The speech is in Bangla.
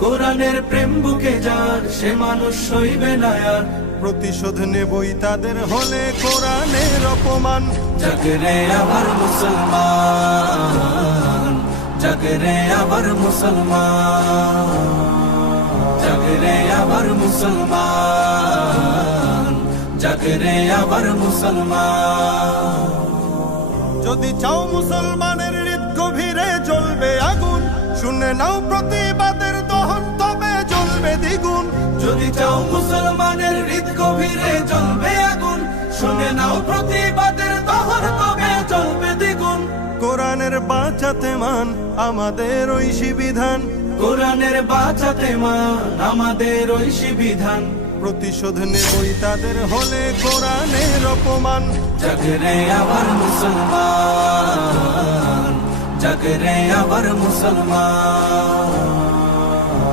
কোরআনের প্রেম বুকে যার, সে মানুষ সইবে না আর। প্রতিশোধ নেবই তাদের হলে কোরআনের অপমান। জাগরে আবার মুসলমান, জাগরে আবার মুসলমান, জাগরে আবার মুসলমান, জাগরে আবার মুসলমান। যদি চাও মুসলমানের হৃদ গভীরে জ্বলবে আগুন, শুনে নাও প্রতিবাদের দহন তবে জ্বলবে দ্বিগুণ। যদি চাও মুসলমানের হৃদ গভীরে জ্বলবে আগুন, শুনে নাও প্রতিবাদের দহন তবে জ্বলবে দ্বিগুণ। কোরআনের বাঁচাতে মান আমাদের ঐশী বিধান, কোরআনের বাঁচাতে মান আমাদের ঐশী বিধান। প্রতিশোধ নেবই তাদের হলে কোরআনের অপমান। জাগরে আবার মুসলমান, জাগরে আবার মুসলমান।